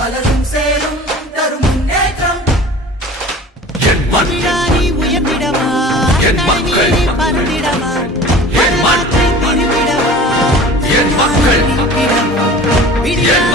பலரும் சேரும் தரும் முன்னேற்றம். என் மண்ணிலானி உயர்ந்திடமா என் மக்கள் என் மக்கள் பணிவிடமா என் மக்கள் என்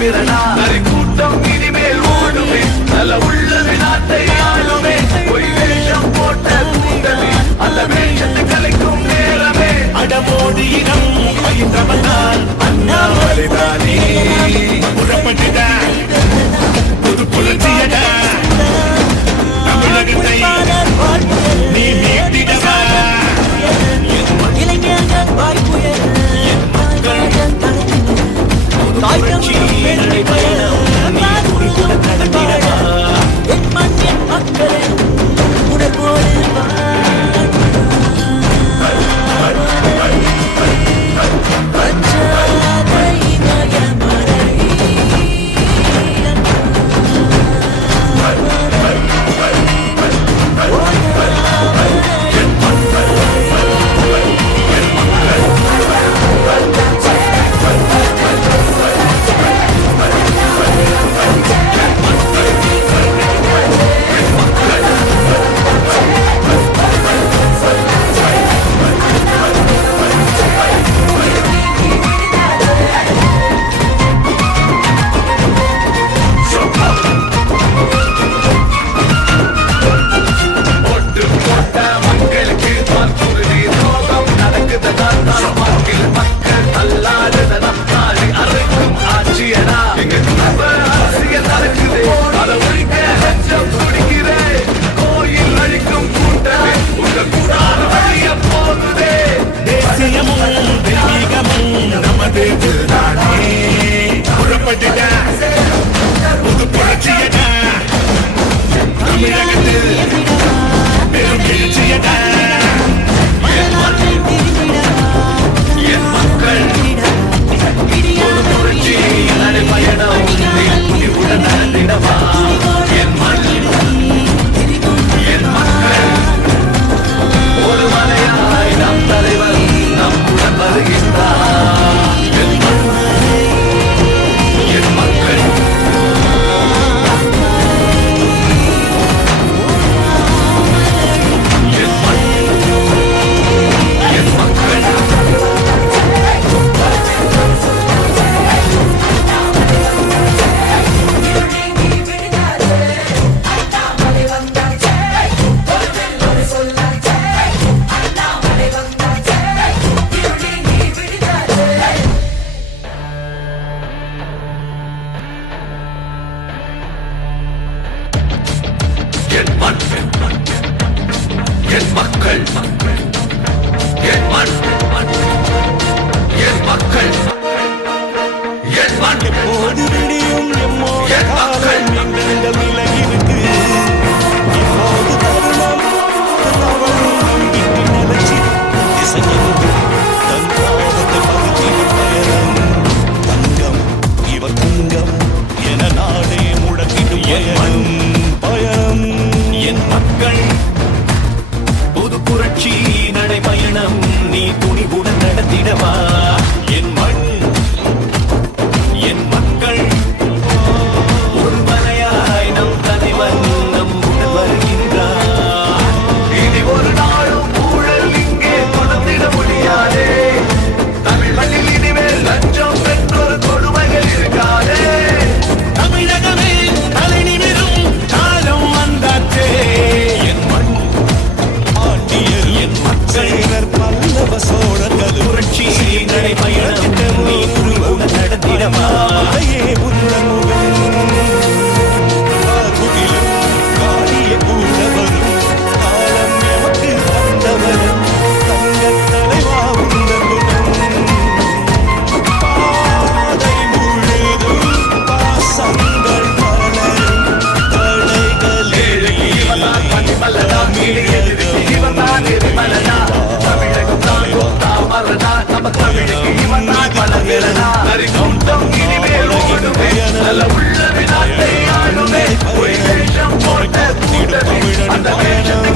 திமிரனா நரி கூட்டம் இனிமேல் ஓடுமே. நல்ல உள்ளது நாட்டை ஆளுமே. பொய் வேஷம் போட்ட கூட்டமே அந்த வேஷத்தை கலைக்கும் நேரமே. அடமோடி இனம் அண்ணா வலிதான் மக்கள் என் மக்கள் என் மக்கள் என் மக்கள் போது corazón. தமிழுக்கு இவன் தான் பல வேலனா நரி கூட்டம் இனிமேல் ஓடுமே நல்ல உள்ள வினாத்தை ஆளுமே ஒரு வேஷம் போட்ட கூட்டமே அந்த வேஷத்தை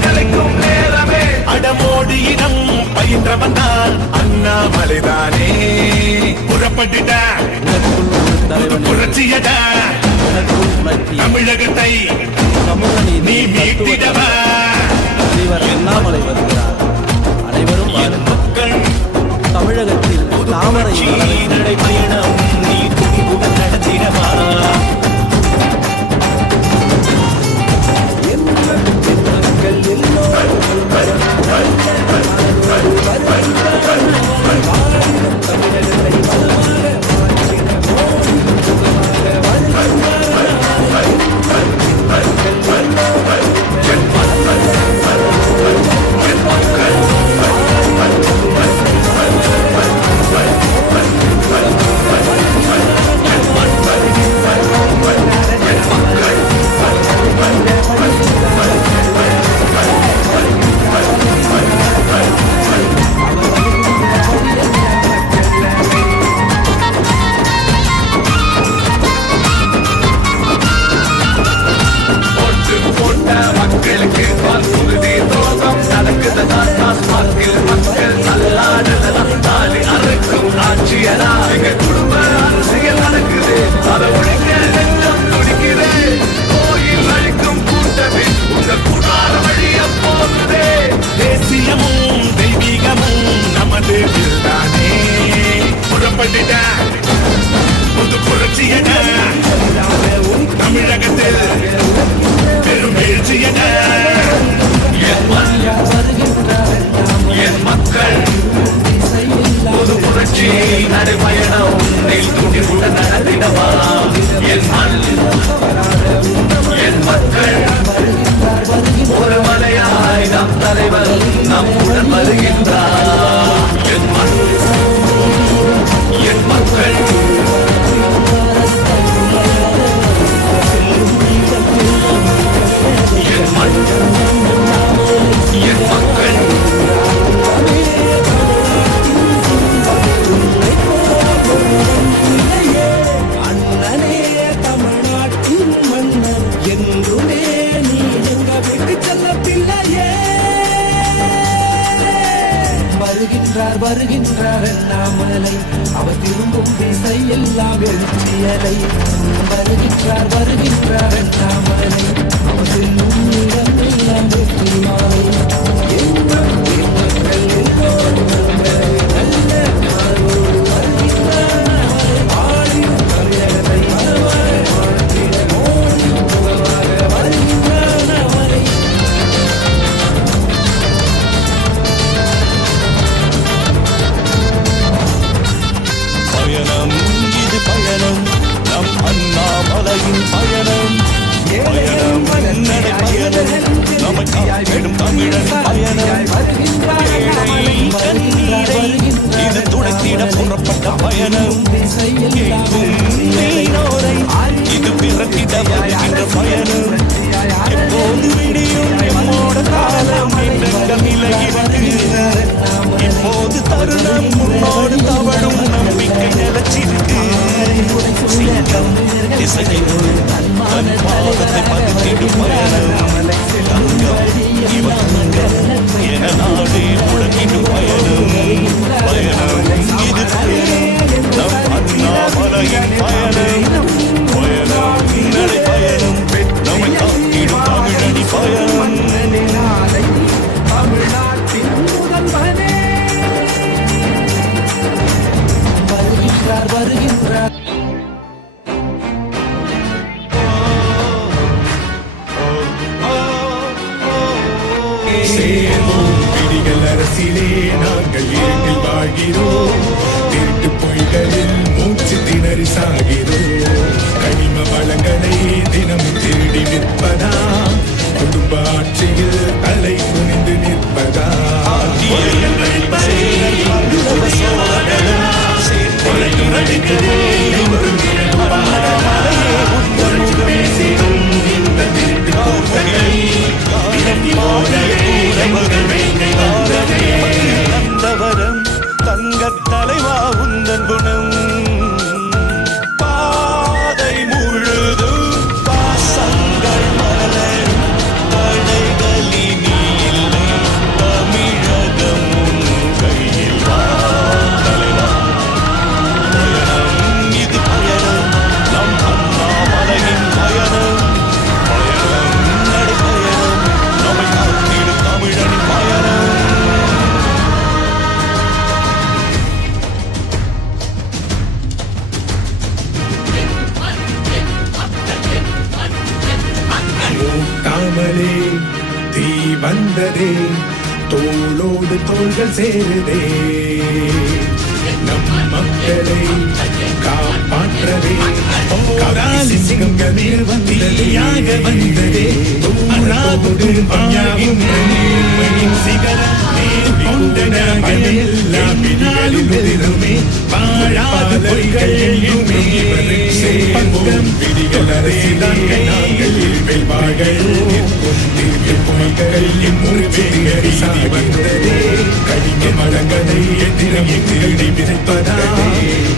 அனைவரும் மக்கள் தமிழகத்தில் தாமரை பயணம் எல்லாம் எழுச்சியலை வருகின்றார் வருகின்றார் அண்ணாமலை அவர் செல்லும் இடம் எல்லாம் வெற்றி மாலை. சிங்கம் திசையில் தன் பாதத்தை பதித்திடும் பயணம் பிடிகள் நாங்கள் இருட்டில் வாழ்கிறோம். திருட்டு பொய்களில் மூச்சு திணறி சாகிறோம். கனிம வளங்களை தினமும் திருடி நிற்பதா? குடும்ப ஆட்சியில் தலை குனிந்து நிற்பதா? தந்தவரம் தாமலே தீ வந்ததே தோளோடு தோள்கள் சேருதே. நம் மக்களை காப்பாற்றவே காராலி சிங்கமே வந்ததையாக வந்ததே. தூணாவது நீர்மையின் சிகரம் പിടികുടനകളെല്ലാമിനാലുതിരുമേ പാഴാതെ പൊയ്കൾ എന്നുമേ செல்பங்கம் விதிகளரே நாங்கள் வெல்வார்கள் திருப்பி பொய்கள் எம்முறுவேறி வந்ததே கழிஞ்ச மரங்களை எதிரம் எதிரடி விதைப்பதாலே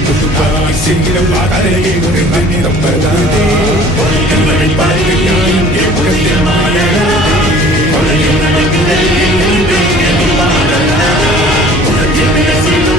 புதுப்பாவை செய்கிற பாதையை உணர்ந்து நிரம்பதாலே வெல்வார்கள் யாரும் உலகில் மாறதே உலகில் நடக்கிறது give me a season.